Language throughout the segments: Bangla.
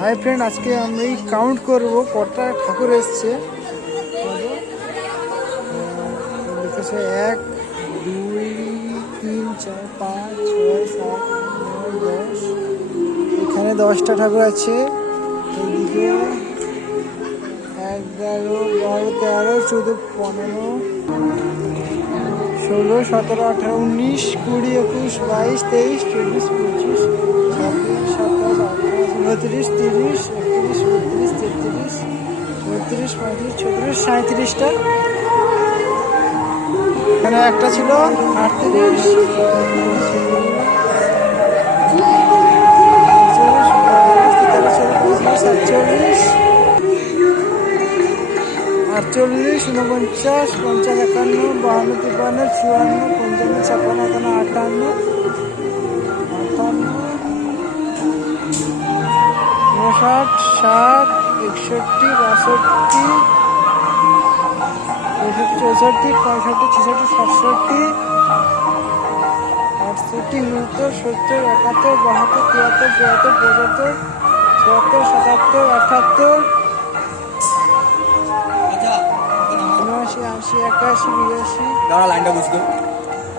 হাই ফ্রেন্ড আজকে আমি কাউন্ট করব, কটা ঠাকুর এসছে। লিখেছে এক, দুই, তিন, চার, পাঁচ, ছয়, সাত নয় দশ। এখানে দশটা ঠাকুর আছে। এইদিকে এগারো, বারো, তেরো, চোদ্দ, পনেরো, ষোলো, সতেরো, আঠারো, উনিশ, কুড়ি, একুশ, বাইশ, তেইশ, চব্বিশ বত্রিশ পঁয়ত্রিশ ছত্রিশ সাঁত্রিশটা। এখানে একটা ছিল। আটত্রিশ সাতচল্লিশ আটচল্লিশ, উনপঞ্চাশ পঞ্চান্ন একান্ন, বাহান্ন, তিপ্পান্ন, চুয়ান্ন, পঞ্চান্ন, ছাপ্পান্ন, একান্ন, আটান্ন আটান্ন উনষাট ষাট একষট্টি বাষট্টি চৌষট্টি পঁয়ষট্টি ছেষট্টি সাতষট্টি আটষট্টি উনসত্তর সত্তর একাত্তর বাহাত্তর তিয়াত্তর চুয়াত্তর পঁচাত্তর চুয়াত্তর সাতাত্তর আটাত্তর উনআশি আশি একাশি বিরাশি লাইনটা বুঝতো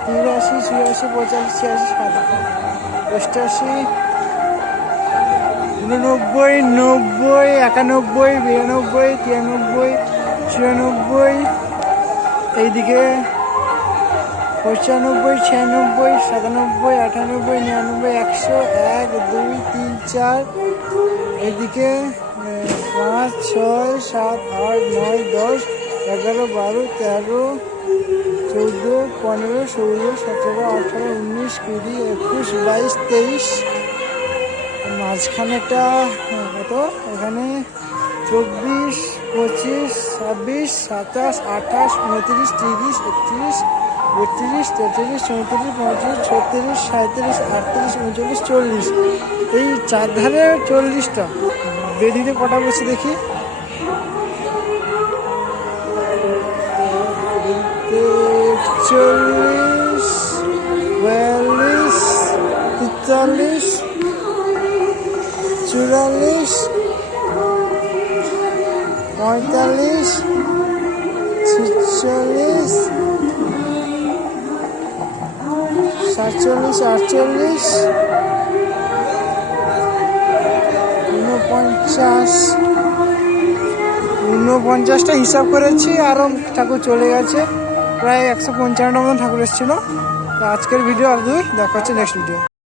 তিরাশি ছিয়াশি পঁচাশি ছিয়াশি সাতাশি অষ্টাশি উননব্বই নব্বই একানব্বই বিরানব্বই তিরানব্বই চুরানব্বই এইদিকে পঁচানব্বই ছিয়ানব্বই সাতানব্বই আটানব্বই নিরানব্বই একশো এক দুই তিন চার এইদিকে আহ, পাঁচ ছয় সাত আট নয় দশ এগারো বারো তেরো চৌদ্দো পনেরো ষোলো সতেরো আঠারো উনিশ কুড়ি একুশ বাইশ তেইশ মাঝখানেটা কত? এখানে চব্বিশ, পঁচিশ, ছাব্বিশ, সাতাশ, আঠাশ, উনত্রিশ, তিরিশ, একত্রিশ, বত্রিশ, তেত্রিশ, চৌত্রিশ, পঁয়ত্রিশ, ছত্রিশ সাঁত্রিশ আটত্রিশ, উনচল্লিশ, চল্লিশ। এই চারধারে চল্লিশটা। বেদিতে কটা বসে দেখি? চল্লিশ, বিয়াল্লিশ, তেতাল্লিশ চুয়াল্লিশ পঁয়তাল্লিশ, ছিচল্লিশ, সাতচল্লিশ, আটচল্লিশ, ঊনপঞ্চাশ, ঊনপঞ্চাশটা হিসাব করেছি আরও ঠাকুর চলে গেছে। প্রায় একশো পঞ্চান্নটা মতন ঠাকুর এসেছিল। তো আজকের ভিডিও আর দুই, দেখা হচ্ছে নেক্সট ভিডিও